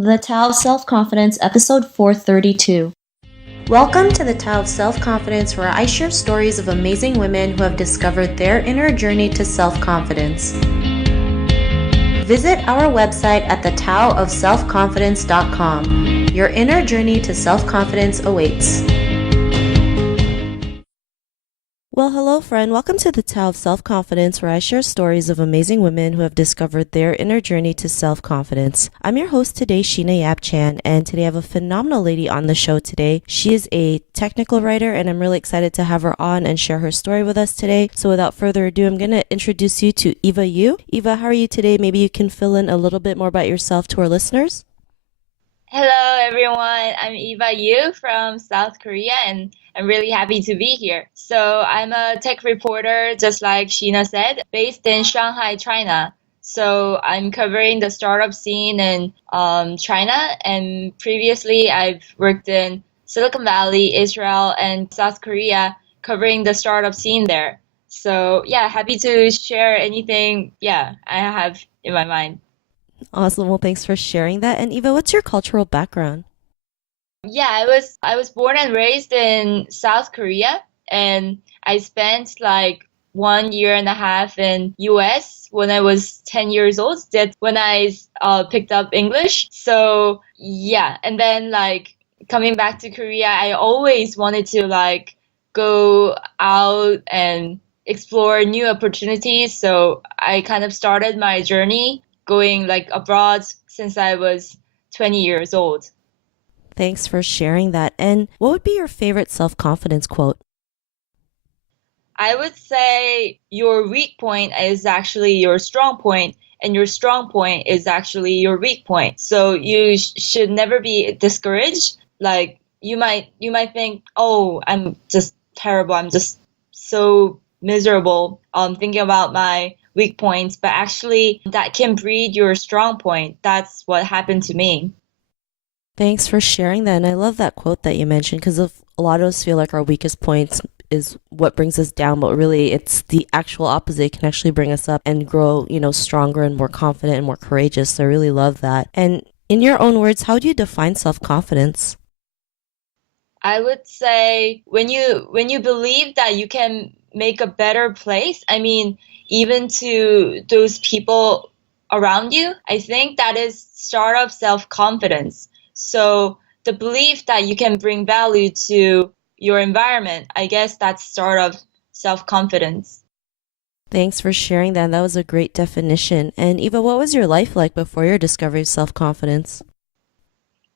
The Tao of Self-Confidence, episode 432. Welcome to the Tao of Self-Confidence, where I share stories of amazing women who have discovered their inner journey to self-confidence. Visit our website at thetaoofselfconfidence.com. Your inner journey to self-confidence awaits. Well, hello, friend. Welcome to the Tao of Self-Confidence, where I share stories of amazing women who have discovered their inner journey to self-confidence. I'm your host today, Sheena Yap Chan, and today I have a phenomenal lady on the show today. She is a technical writer, and I'm really excited to have her on and share her story with us today. So without further ado, I'm going to introduce you to Eva Yoo. Eva, how are you today? Maybe you can fill in a little bit more about yourself to our listeners. Hello, everyone. I'm Eva Yoo from South Korea, and I'm really happy to be here. So I'm a tech reporter, just like Sheena said, based in Shanghai, China. So I'm covering the startup scene in China, and previously I've worked in Silicon Valley, Israel, and South Korea, covering the startup scene there. So yeah, happy to share anything, I have in my mind. Awesome. Well, thanks for sharing that. And Eva, what's your cultural background? Yeah, I was born and raised in South Korea, and I spent like 1 year and a half in US when I was 10 years old. That's when I picked up English. So yeah, and then like coming back to Korea, I always wanted to like go out and explore new opportunities. So I kind of started my journey going like abroad since I was 20 years old. Thanks for sharing that. And what would be your favorite self-confidence quote? I would say your weak point is actually your strong point, and your strong point is actually your weak point. So you should never be discouraged. Like you might think, oh, I'm just terrible. I'm just so miserable. Thinking about my weak points, but actually that can breed your strong point. That's what happened to me. Thanks for sharing that. And I love that quote that you mentioned because a lot of us feel like our weakest points is what brings us down, but really it's the actual opposite. It can actually bring us up and grow, stronger and more confident and more courageous. So I really love that. And in your own words, how do you define self-confidence? I would say when you believe that you can make a better place, I mean, even to those people around you, I think that is start of self-confidence. So the belief that you can bring value to your environment, I guess that's start of self-confidence. Thanks for sharing that. That was a great definition. And Eva, what was your life like before your discovery of self-confidence?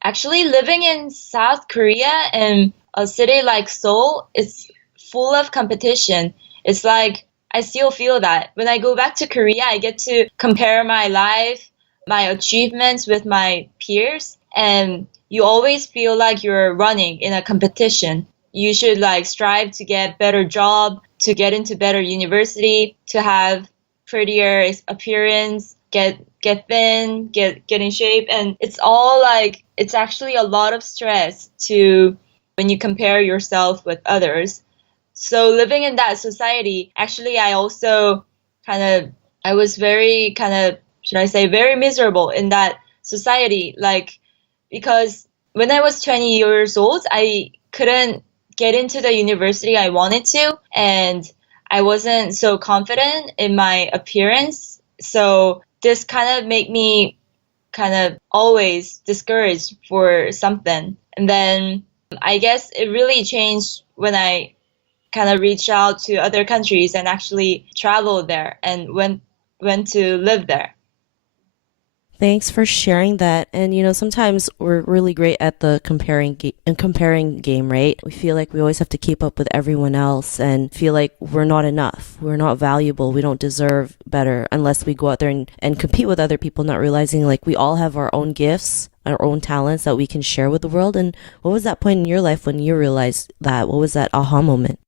Actually, living in South Korea in a city like Seoul is full of competition. It's like I still feel that. When I go back to Korea, I get to compare my life, my achievements with my peers, and you always feel like you're running in a competition. You should like strive to get better job, to get into better university, to have prettier appearance, get thin, get in shape, and it's all like it's actually a lot of stress to when you compare yourself with others. So living in that society, actually I also kind of I was very kind of should I say very miserable in that society, like because when I was 20 years old, I couldn't get into the university I wanted to, and I wasn't so confident in my appearance. So this kind of made me kind of always discouraged for something. And then I guess it really changed when I kind of reached out to other countries and actually traveled there and went to live there. Thanks for sharing that. And sometimes we're really great at the comparing game, right? We feel like we always have to keep up with everyone else and feel like we're not enough. We're not valuable. We don't deserve better unless we go out there and compete with other people, not realizing like we all have our own gifts, our own talents that we can share with the world. And what was that point in your life when you realized that? What was that aha moment?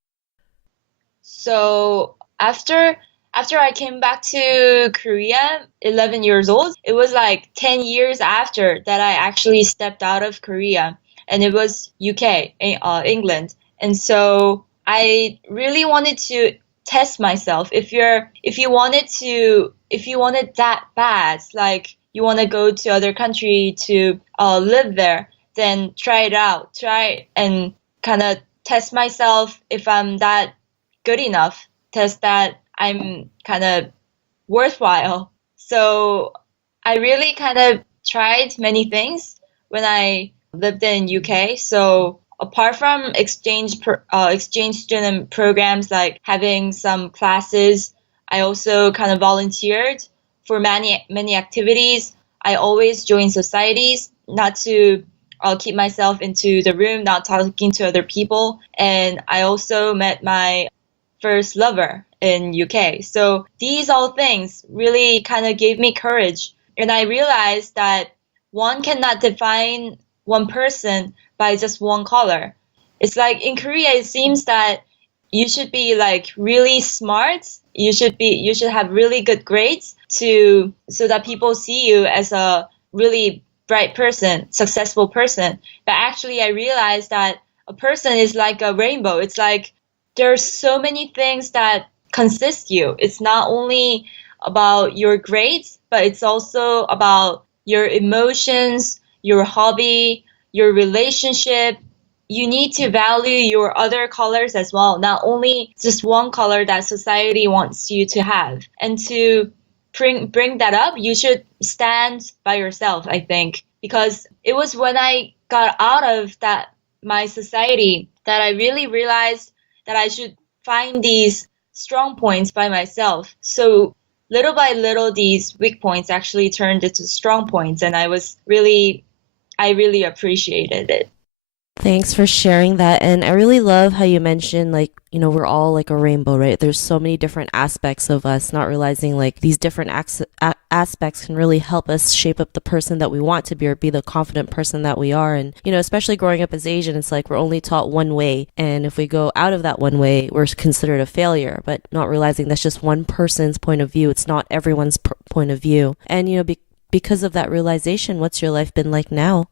So after I came back to Korea, 11 years old, it was like 10 years after that I actually stepped out of Korea, and it was UK, England. And so I really wanted to test myself. If you wanted that bad, like you want to go to other country to live there, then try it out. Try and kind of test myself if I'm that good enough. Test that I'm kind of worthwhile. So I really kind of tried many things when I lived in UK. So apart from exchange student programs, like having some classes, I also kind of volunteered for many activities. I always join societies, not to keep myself into the room, not talking to other people. And I also met my first lover in UK. So these all things really kind of gave me courage. And I realized that one cannot define one person by just one color. It's like in Korea, it seems that you should be like really smart. You should have really good grades so that people see you as a really bright person, successful person. But actually, I realized that a person is like a rainbow. It's like there's so many things that consist you. It's not only about your grades, but it's also about your emotions, your hobby, your relationship. You need to value your other colors as well, not only just one color that society wants you to have. And to bring that up, you should stand by yourself, I think, because it was when I got out of that my society that I really realized that I should find these strong points by myself. So little by little, these weak points actually turned into strong points, and I really appreciated it. Thanks for sharing that. And I really love how you mentioned, like, we're all like a rainbow, right? There's so many different aspects of us, not realizing like these different aspects can really help us shape up the person that we want to be or be the confident person that we are. And, especially growing up as Asian, it's like we're only taught one way. And if we go out of that one way, we're considered a failure, but not realizing that's just one person's point of view. It's not everyone's point of view. And, because of that realization, what's your life been like now?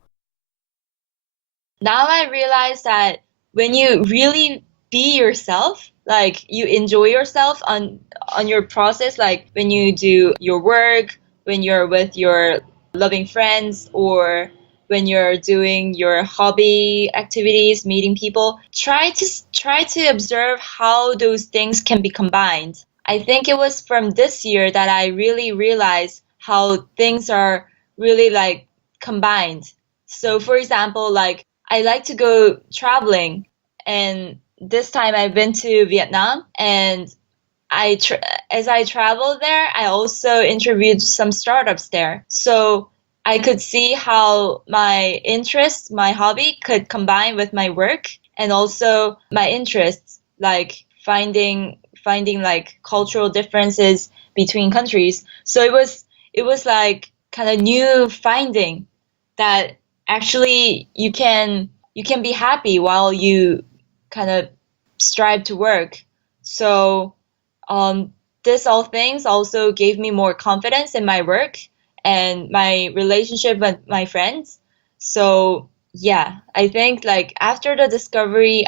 Now I realize that when you really be yourself, like you enjoy yourself on your process, like when you do your work, when you're with your loving friends, or when you're doing your hobby activities, meeting people, try to observe how those things can be combined. I think it was from this year that I really realized how things are really like combined. So for example, like I like to go traveling, and this time I've been to Vietnam, and as I traveled there, I also interviewed some startups there. So I could see how my interests, my hobby could combine with my work, and also my interests, like finding like cultural differences between countries. So it was like kind of new finding that actually you can be happy while you kind of strive to work. So this all things also gave me more confidence in my work and my relationship with my friends. So yeah, I think like after the discovery,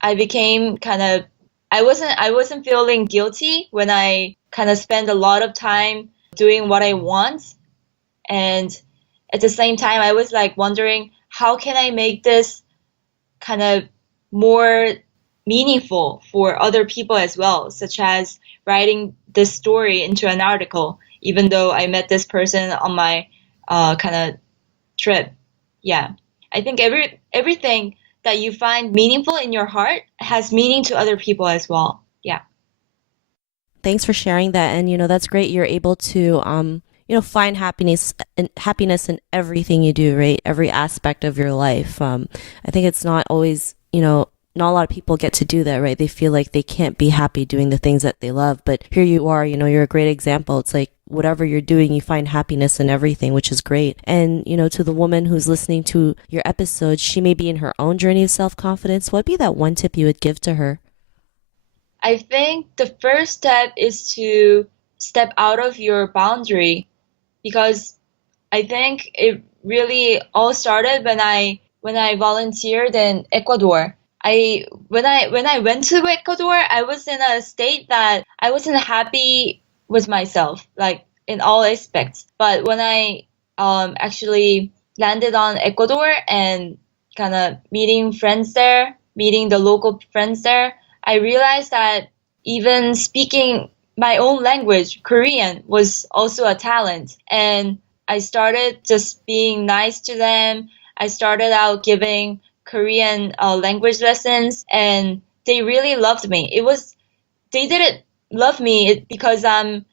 I became kind of I wasn't feeling guilty when I kind of spend a lot of time doing what I want, and at the same time, I was like wondering, how can I make this kind of more meaningful for other people as well, such as writing this story into an article, even though I met this person on my kind of trip. Yeah. I think everything that you find meaningful in your heart has meaning to other people as well. Yeah. Thanks for sharing that. And, that's great. You're able to, find happiness in everything you do, right? Every aspect of your life. I think it's not always, not a lot of people get to do that, right? They feel like they can't be happy doing the things that they love. But here you are, you're a great example. It's like whatever you're doing, you find happiness in everything, which is great. And, to the woman who's listening to your episode, she may be in her own journey of self-confidence. What'd be that one tip you would give to her? I think the first step is to step out of your boundary, because I think it really all started when I volunteered in Ecuador. When I went to Ecuador, I was in a state that I wasn't happy with myself, like in all aspects. But when I actually landed on Ecuador and kind of meeting friends there, meeting the local friends there, I realized that even speaking my own language, Korean, was also a talent. And I started just being nice to them. I started out giving Korean language lessons, and they really loved me. They didn't love me because I'm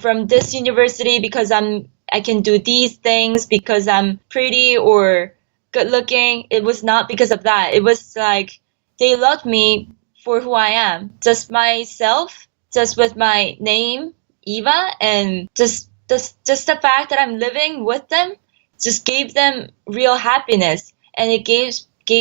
from this university, because I can do these things, because I'm pretty or good looking. It was not because of that. It was like they loved me for who I am, just myself, just with my name, Eva, and just the fact that I'm living with them just gave them real happiness, and it gave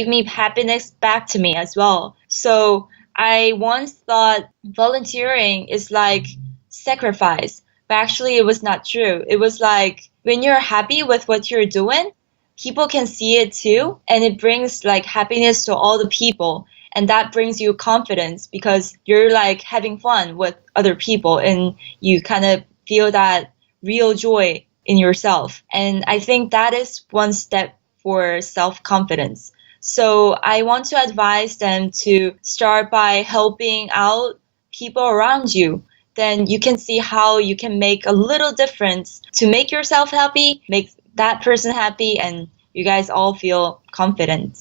me happiness back to me as well. So I once thought volunteering is like sacrifice, but actually it was not true. It was like when you're happy with what you're doing, people can see it too, and it brings like happiness to all the people. And that brings you confidence because you're like having fun with other people and you kind of feel that real joy in yourself. And I think that is one step for self-confidence. So I want to advise them to start by helping out people around you. Then you can see how you can make a little difference to make yourself happy, make that person happy, and you guys all feel confident.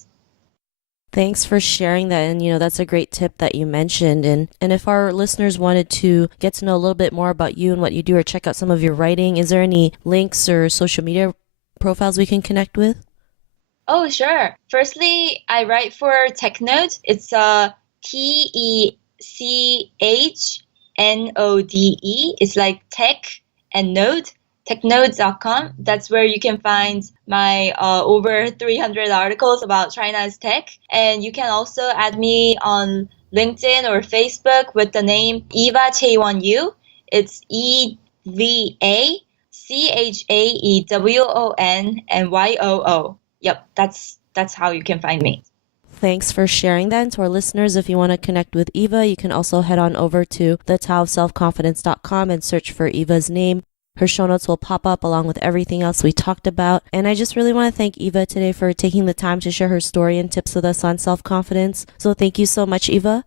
Thanks for sharing that. And, that's a great tip that you mentioned. And if our listeners wanted to get to know a little bit more about you and what you do or check out some of your writing, is there any links or social media profiles we can connect with? Oh, sure. Firstly, I write for TechNode. It's TechNode. It's like tech and node, technode.com. That's where you can find my over 300 articles about China's tech. And you can also add me on LinkedIn or Facebook with the name Eva Chaewon Yoo. It's EvaChaewonYoo. Yep, that's how you can find me. Thanks for sharing that. And to our listeners, if you want to connect with Eva, you can also head on over to thetauofselfconfidence.com and search for Eva's name. Her show notes will pop up along with everything else we talked about. And I just really want to thank Eva today for taking the time to share her story and tips with us on self-confidence. So thank you so much, Eva.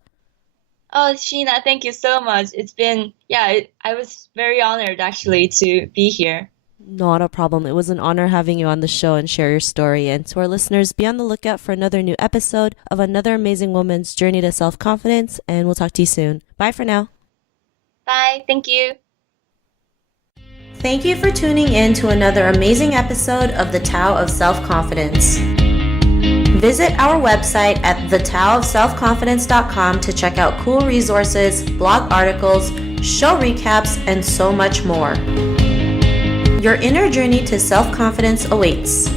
Oh, Sheena, thank you so much. It's been, I was very honored actually to be here. Not a problem. It was an honor having you on the show and share your story. And to our listeners, be on the lookout for another new episode of another amazing woman's journey to self-confidence. And we'll talk to you soon. Bye for now. Bye. Thank you. Thank you for tuning in to another amazing episode of The Tao of Self-Confidence. Visit our website at thetauofselfconfidence.com to check out cool resources, blog articles, show recaps, and so much more. Your inner journey to self-confidence awaits.